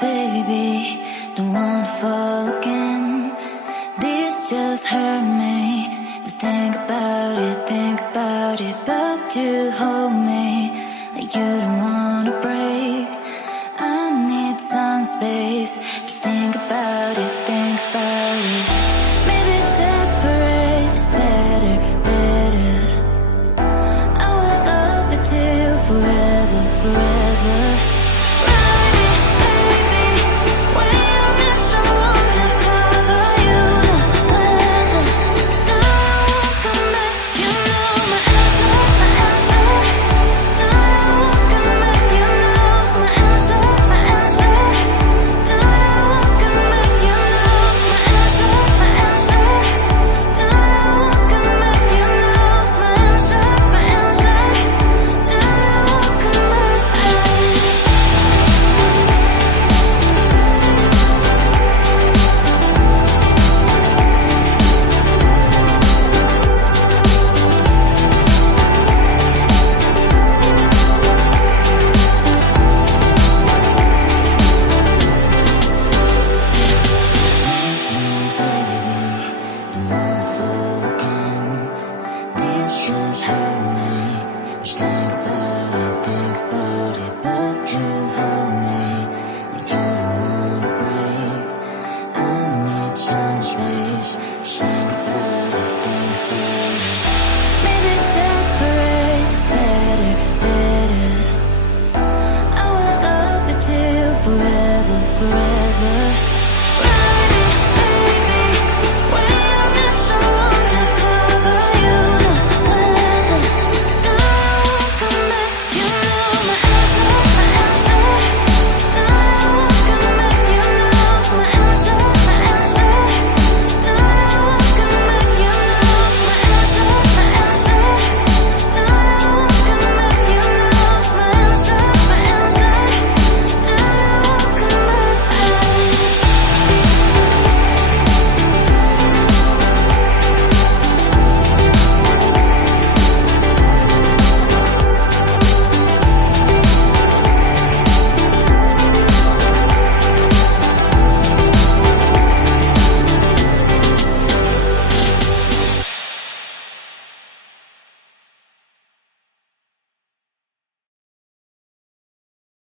baby, don't wanna fall again. This just hurt me. Just think about it, but you hold me like you don't wanna break. I need some space, just think about it.